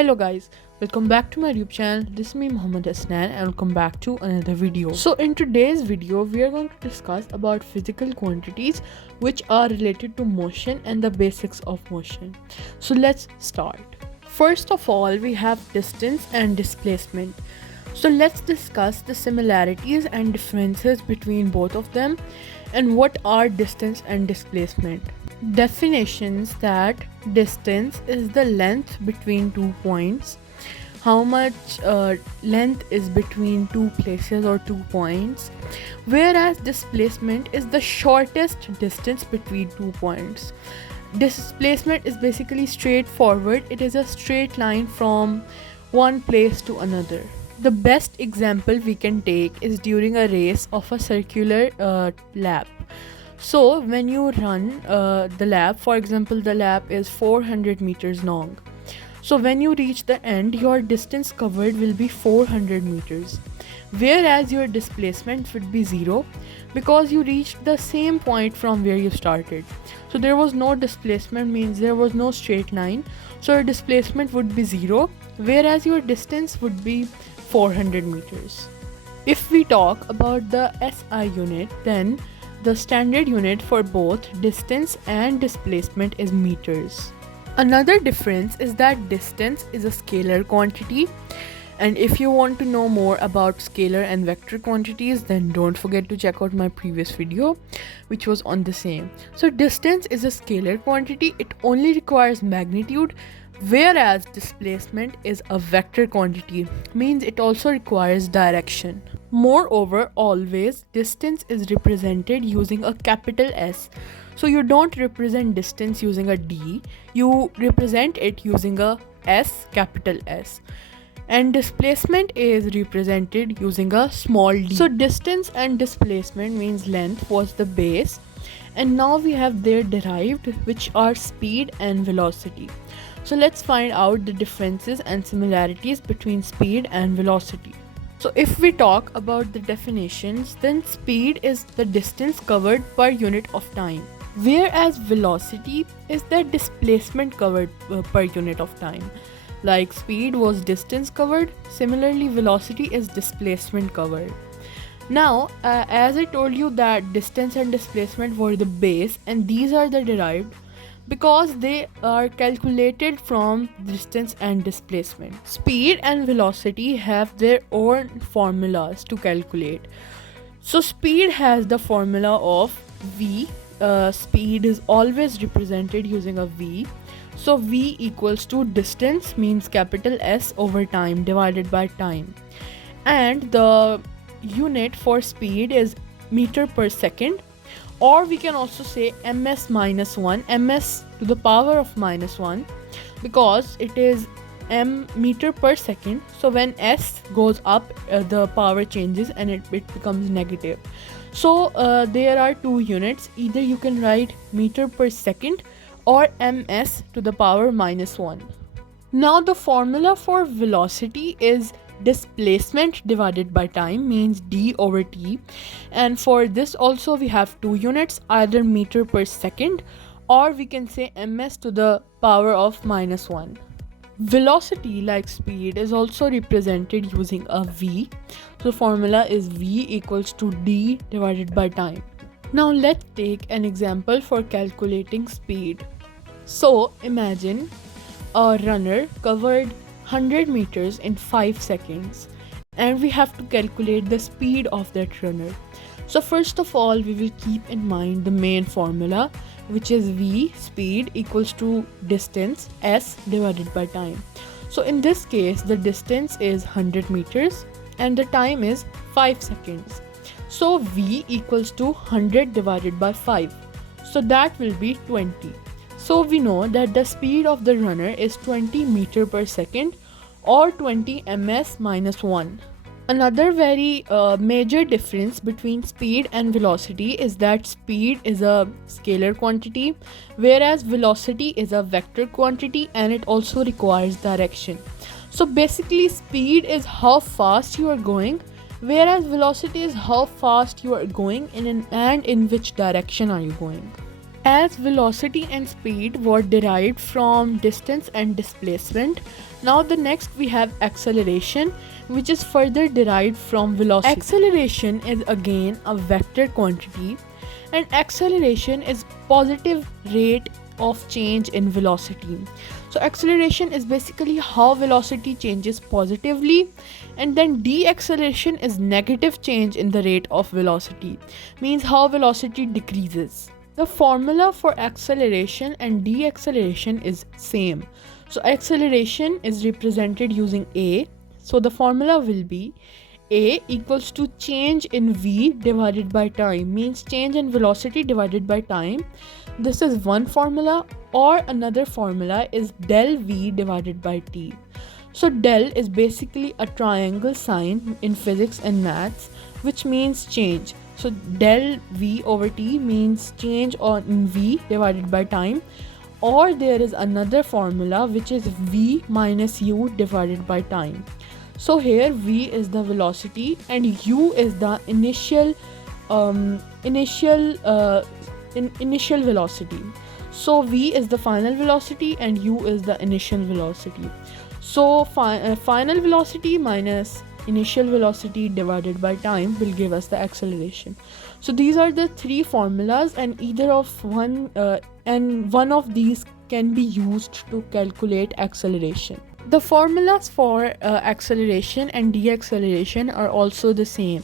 Hello guys, welcome back to my YouTube channel. This is me Muhammad Asnan and welcome back to another video. So in today's video we are going to discuss about physical quantities which are related to motion and the basics of motion. So let's start. First of all, we have distance and displacement. So let's discuss the similarities and differences between both of them and what are distance and displacement. Definitions: that distance is the length between 2 points. How much length is between two places or 2 points, whereas displacement is the shortest distance between 2 points. Displacement is basically straightforward. It is a straight line from one place to another. The best example we can take is during a race of a circular lap. So when you run the lap, for example, the lap is 400 meters long. So when you reach the end, your distance covered will be 400 meters, whereas your displacement would be 0 because you reached the same point from where you started. So there was no displacement, means there was no straight line. So your displacement would be 0, whereas your distance would be 400 meters. If we talk about the SI unit, then the standard unit for both distance and displacement is meters. Another difference is that distance is a scalar quantity, and if you want to know more about scalar and vector quantities, then don't forget to check out my previous video which was on the same. So distance is a scalar quantity, it only requires magnitude, whereas displacement is a vector quantity, means it also requires direction. Moreover, always distance is represented using a capital S. So you don't represent distance using a D, you represent it using a S, capital S. And displacement is represented using a small d. So distance and displacement means length was the base, and now we have their derived, which are speed and velocity. So let's find out the differences and similarities between speed and velocity. So if we talk about the definitions, then speed is the distance covered per unit of time, whereas velocity is the displacement covered per unit of time. Like speed was distance covered, similarly velocity is displacement covered. Now, as I told you that distance and displacement were the base and these are the derived because they are calculated from distance and displacement. Speed and velocity have their own formulas to calculate. So speed has the formula of V. Speed is always represented using a V. So V equals to distance, means capital S, over time divided by time. And the unit for speed is meter per second, or we can also say ms minus 1, ms to the power of minus 1, because it is m meter per second. So when s goes up, the power changes and it becomes negative. So there are two units. Either you can write meter per second or ms to the power minus 1. Now the formula for velocity is displacement divided by time, means d over t, and for this also we have two units, either meter per second or we can say ms to the power of minus 1. Velocity, like speed, is also represented using a v. So formula is v equals to d divided by time. Now let's take an example for calculating speed. So imagine a runner covered 100 meters in 5 seconds and we have to calculate the speed of that runner. So first of all, we will keep in mind the main formula, which is v, speed, equals to distance, s, divided by time. So in this case, the distance is 100 meters and the time is 5 seconds. So v equals to 100 divided by 5. So that will be 20. So we know that the speed of the runner is 20 meter per second or 20 ms minus 1. Another very major difference between speed and velocity is that speed is a scalar quantity, whereas velocity is a vector quantity and it also requires direction. So basically speed is how fast you are going, whereas velocity is how fast you are going and in which direction are you going. As velocity and speed were derived from distance and displacement, now the next we have acceleration, which is further derived from velocity. Acceleration is again a vector quantity, and acceleration is positive rate of change in velocity. So acceleration is basically how velocity changes positively, and then deceleration is negative change in the rate of velocity, means how velocity decreases. The formula for acceleration and deceleration is same. So acceleration is represented using A. So the formula will be A equals to change in V divided by time, means change in velocity divided by time. This is one formula, or another formula is del V divided by T. So del is basically a triangle sign in physics and maths, which means change. So del V over T means change on V divided by time, or there is another formula which is V minus U divided by time. So here V is the velocity and U is the initial velocity. So V is the final velocity and U is the initial velocity. So final velocity minus initial velocity divided by time will give us the acceleration. So these are the three formulas, and either of one of these can be used to calculate acceleration. The formulas for acceleration and deceleration are also the same,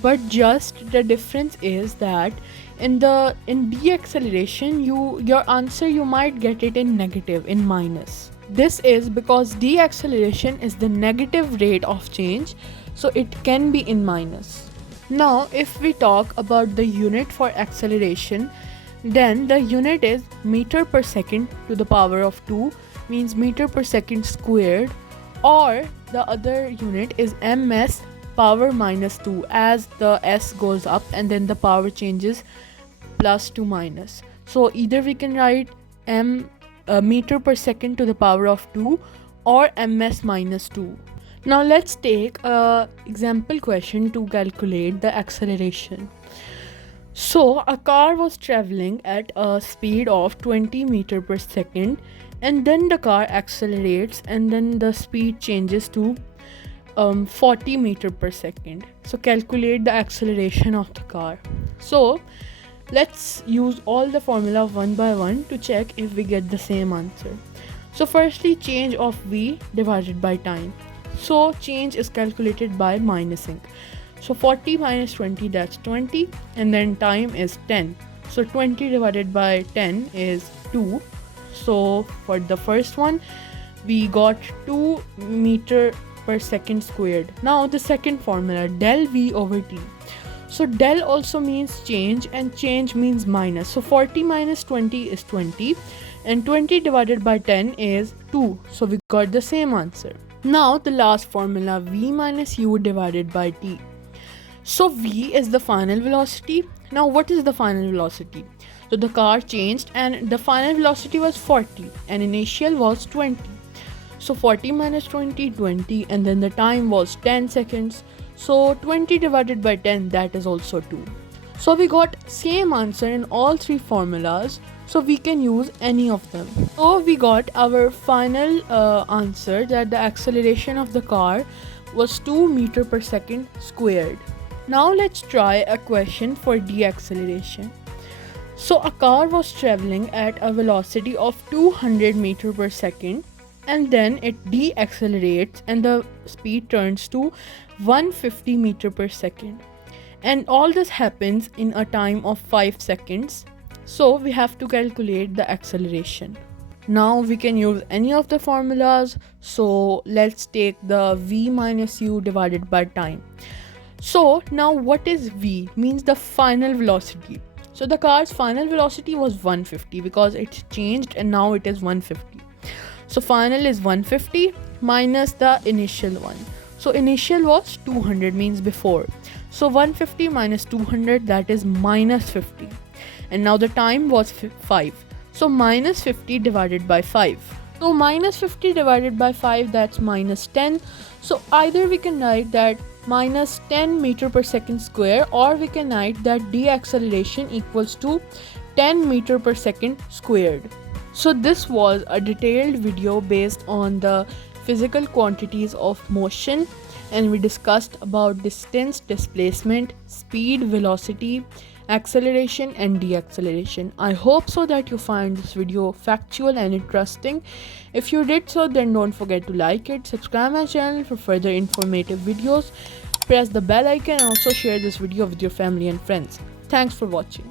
but just the difference is that in deceleration your answer you might get it in negative, in minus. This is because deceleration is the negative rate of change, so it can be in minus. Now if we talk about the unit for acceleration, then the unit is meter per second to the power of 2, means meter per second squared, or the other unit is ms power minus 2, as the s goes up and then the power changes plus to minus. So either we can write meter per second to the power of 2 or ms minus 2. Now let's take a example question to calculate the acceleration. So a car was traveling at a speed of 20 meter per second, and then the car accelerates and then the speed changes to 40 meter per second. So calculate the acceleration of the car. So let's use all the formula one by one to check if we get the same answer. So firstly, change of V divided by time. So change is calculated by minusing. So 40 minus 20, that's 20, and then time is 10. So 20 divided by 10 is 2. So for the first one, we got 2 meter per second squared. Now the second formula, del V over T. So del also means change, and change means minus. So 40 minus 20 is 20, and 20 divided by 10 is 2. So we got the same answer. Now the last formula, V minus U divided by T. So V is the final velocity. Now what is the final velocity? So the car changed and the final velocity was 40 and initial was 20. So 40 minus 20, 20, and then the time was 10 seconds. So 20 divided by 10, that is also 2. So we got same answer in all three formulas, so we can use any of them. So we got our final answer, that the acceleration of the car was 2 meter per second squared. Now let's try a question for deceleration. So a car was traveling at a velocity of 200 meter per second, and then it deaccelerates and the speed turns to 150 meter per second, and all this happens in a time of 5 seconds. So we have to calculate the acceleration. Now we can use any of the formulas. So let's take the V minus U divided by time. So now what is V? Means the final velocity. So the car's final velocity was 150 because it's changed and now it is 150. So final is 150 minus the initial one. So initial was 200, means before. So 150 minus 200, that is minus 50. And now the time was 5. So minus 50 divided by 5. So minus 50 divided by 5, that's minus 10. So either we can write that minus 10 meter per second square, or we can write that deceleration equals to 10 meter per second squared. So this was a detailed video based on the physical quantities of motion, and we discussed about distance, displacement, speed, velocity, acceleration and deceleration. I hope so that you find this video factual and interesting. If you did so, then don't forget to like it, subscribe my channel for further informative videos, press the bell icon and also share this video with your family and friends. Thanks for watching.